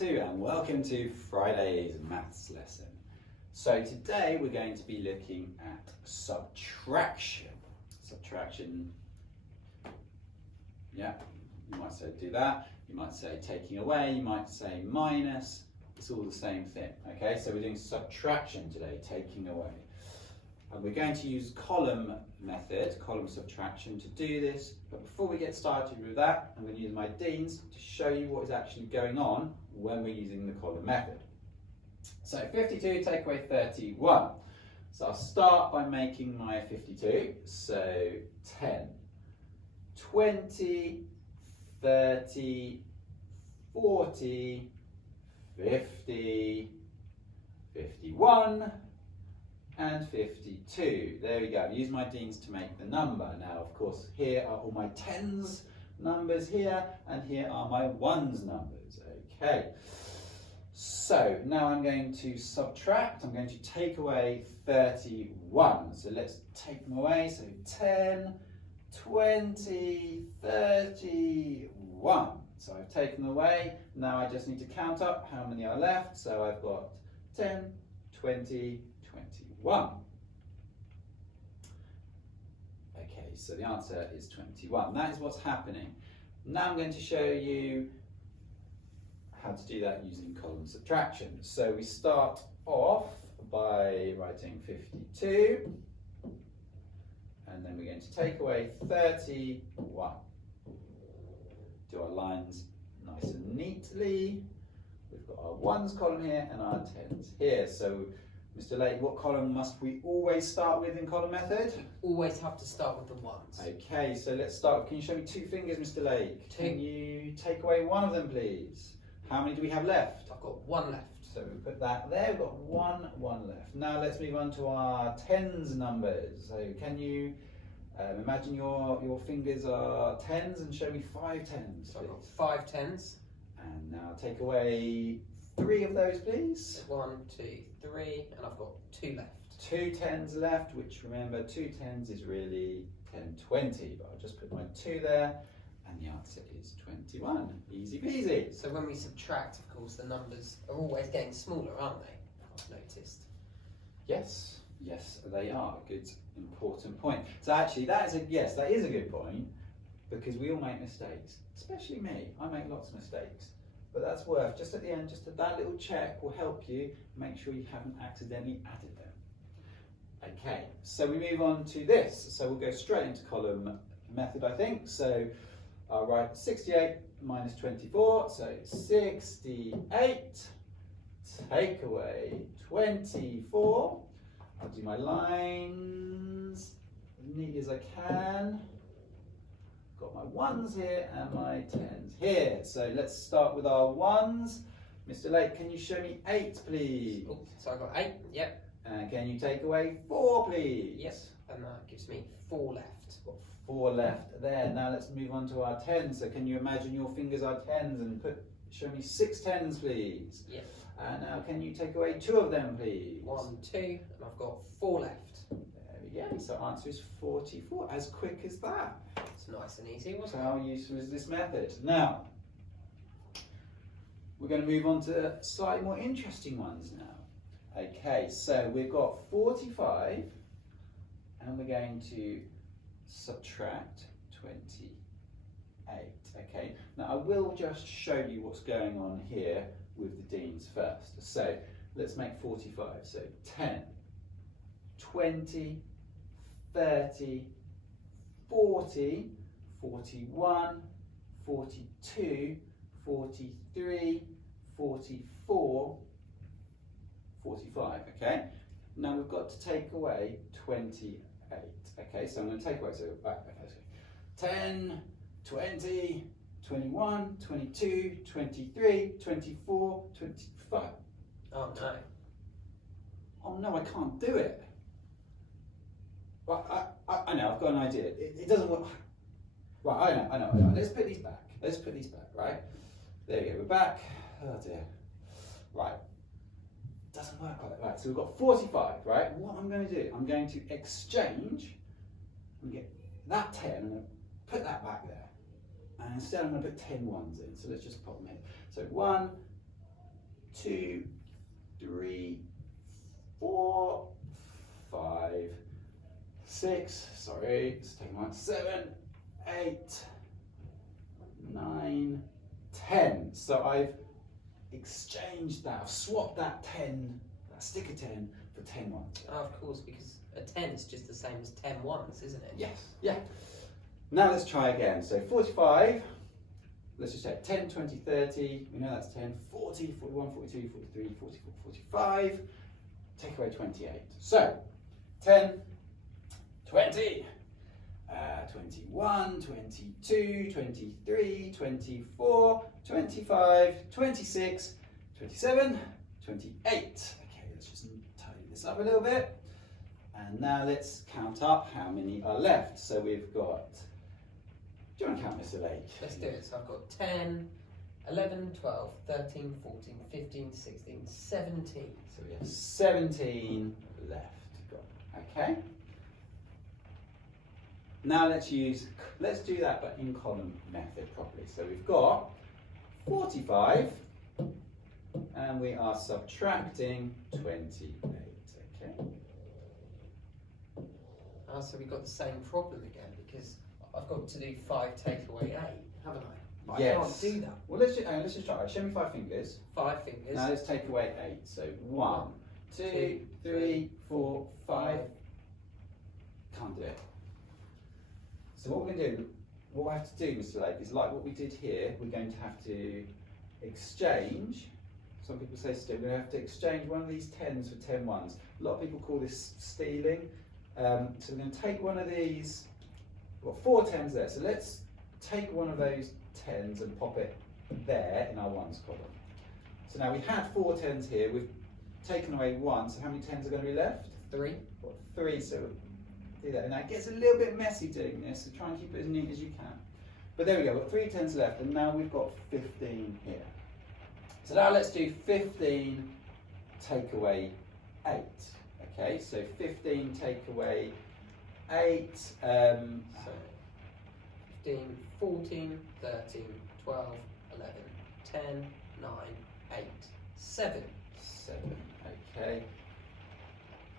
And welcome to Friday's maths lesson. So today we're going to be looking at subtraction. Subtraction, yeah, you might say do that, you might say taking away, you might say minus, it's all the same thing, okay? So we're doing subtraction today, taking away. And we're going to use column method, column subtraction to do this. But before we get started with that, I'm going to use my Deans to show you what is actually going on when we're using the column method. So 52 take away 31. So I'll start by making my 52. So 10, 20, 30, 40, 50, 51, and 52. There we go. I've used my Deans to make the number. Now, of course, here are all my tens numbers here, and here are my ones numbers. Okay. So now I'm going to subtract. I'm going to take away 31. So let's take them away. So 10, 20, 31. So I've taken them away. Now I just need to count up how many are left. So I've got 10, 20, 21. Okay, so the answer is 21. That is what's happening. Now I'm going to show you how to do that using column subtraction. So we start off by writing 52, and then we're going to take away 31. Do our lines nice and neatly. We've got our ones column here and our tens here. So Mr. Lake, what column must we always start with in column method? Always have to start with the ones. Okay, so let's start. Can you show me two fingers, Mr. Lake? Two. Can you take away one of them, please? How many do we have left? I've got one left. So we put that there, we've got one left. Now let's move on to our tens numbers. So can you imagine your fingers are tens and show me 5 tens, So I've got please? 5 tens. And now take away 3 of those, please. 1, 2, 3, and I've got 2 left. 2 tens left, which remember 2 tens is really 10, 20, but I'll just put my 2 there, and the answer is 21. Easy peasy. So when we subtract, of course, the numbers are always getting smaller, aren't they? I've noticed. Yes, they are. Good, important point. So actually, that is a good point, because we all make mistakes, especially me. I make lots of mistakes. But that's worth, just at the end, just that little check will help you make sure you haven't accidentally added them. Okay, so we move on to this. So we'll go straight into column method, I think. So I'll write 68 minus 24, so 68, take away 24. I'll do my lines as neatly as I can. Got my ones here and my tens here. So let's start with our ones. Mr. Lake, can you show me 8, please? Oh, so I've got 8, yep. And can you take away 4, please? Yes, and that gives me 4 left. Got 4 left there. Now let's move on to our tens. So can you imagine your fingers are tens and show me 6 tens, please? Yep. And now can you take away 2 of them, please? 1, 2, and I've got 4 left. There we go. So answer is 44. As quick as that. It's nice and easy, wasn't So it? how useful is this method? Now, we're going to move on to slightly more interesting ones now. Okay, so we've got 45, and we're going to subtract 28. Okay, now I will just show you what's going on here with the Deans first. So let's make 45. So 10, 20, 30, 40, 41, 42, 43, 44, 45, okay? Now we've got to take away 28, okay? So I'm going to take away, so back, okay, so 10, 20, 21, 22, 23, 24, 25. Oh no. Oh no, I can't do it. Well, I know, I've got an idea. It doesn't work. Right, I know. Let's put these back. Right? There we go, we're back. Oh dear. Right. Doesn't work like that. Right, so we've got 45, right? What I'm going to do, I'm going to exchange and get that 10, I'm going to put that back there. And instead I'm going to put 10 ones in. So let's just pop them in. So 1, 2, 3, 4, 5, 6, sorry, let's take one, 7, 8, 9, 10. So I've exchanged that, I've swapped that 10, that sticker 10 for 10 ones. Oh, of course, because a 10 is just the same as 10 ones, isn't it? Yes, yeah. Now let's try again. So 45, let's just check, 10, 20, 30, we know that's 10, 40, 41, 42, 43, 44, 45, take away 28. So 10, 20, 21, 22, 23, 24, 25, 26, 27, 28. Okay, let's just tidy this up a little bit. And now let's count up how many are left. So we've got, do you want to count, Mr. Lake? Let's do it. So I've got 10, 11, 12, 13, 14, 15, 16, 17. So we have 17 left. Okay. Now let's do that but in column method properly. So we've got 45 and we are subtracting 28. Okay. So we've got the same problem again because I've got to do 5 take away 8, haven't I? But Yes. I can't do that. Well, let's just try. Show me 5 fingers. 5 fingers. Now let's take away 8. So 1, 2, 3, 4, 5. Can't do it. So what we're going to do, what we have to do, Mr. Lake, is like what we did here. We're going to have to exchange. Some people say still. We're going to have to exchange one of these 10s for 10 ones. A lot of people call this stealing. So we're going to take one of these. We've got 4 10s there. So let's take one of those 10s and pop it there in our ones column. So now we had 4 10s here. We've taken away 1. So how many 10s are going to be left? 3. Got 3. So do that. And that gets a little bit messy doing this. So try and keep it as neat as you can. But there we go. We've got 3 10s left, and now we've got 15 here. So now let's do 15 take away 8. Okay, so 15 take away 8. So 15, 14, 13, 12, 11, 10, 9, 8, 7. 7. Okay.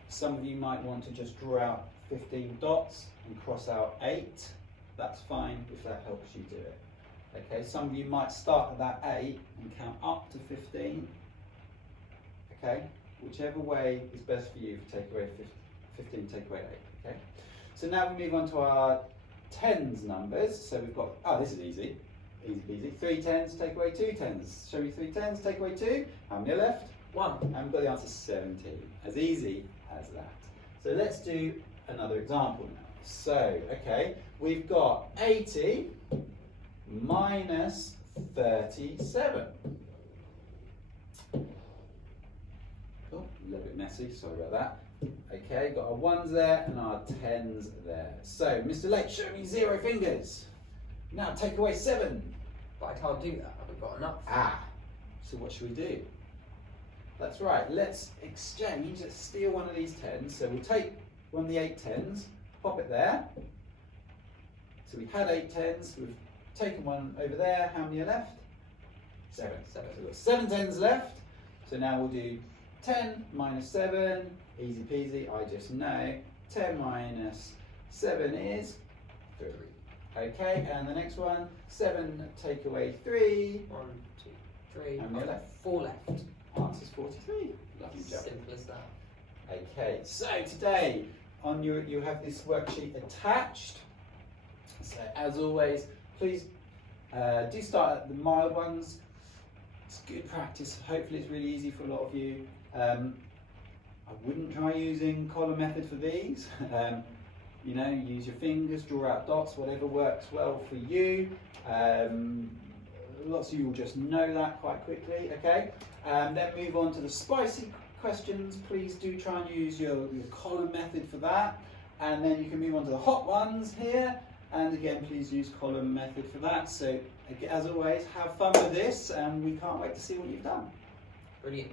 Some of you might want to just draw out 15 dots and cross out 8. That's fine if that helps you do it. Okay, some of you might start at that 8 and count up to 15. Okay, whichever way is best for you for take away 15, take away 8. Okay, so now we move on to our 10s numbers. So we've got, oh, this is easy. Easy peasy. 3 10s, take away 2 10s. Show me 3 10s, take away 2. How many are left? 1. And we've got the answer 17. As easy as that. So let's do another example now. So, okay, we've got 80 minus 37. Oh, a little bit messy, sorry about that. Okay, got our 1s there and our 10s there. So, Mr. Lake, show me 0 fingers. Now take away 7. But I can't do that. I haven't got enough. Ah, so what should we do? That's right, let's exchange, let's steal one of these 10s. So we'll take one of the 8 10s, pop it there. So we had 8 10s, we've taken one over there. How many are left? 7. 7. So we've got 7 10s left. So now we'll do 10 minus 7, easy peasy, I just know. 10 minus 7 is 3. Okay, and the next one, 7 take away 3. 1, 2, 3. How many I've got left? 4 left. Answer's 43. Lovely job. Simple as that. Okay, so today on you have this worksheet attached. So as always, please do start at the mild ones. It's good practice. Hopefully it's really easy for a lot of you. I wouldn't try using column method for these. You know, use your fingers, draw out dots, whatever works well for you. Lots of you will just know that quite quickly, okay? Then move on to the spicy questions. Please do try and use your column method for that. And then you can move on to the hot ones here. And again, please use column method for that. So, as always, have fun with this, and we can't wait to see what you've done. Brilliant.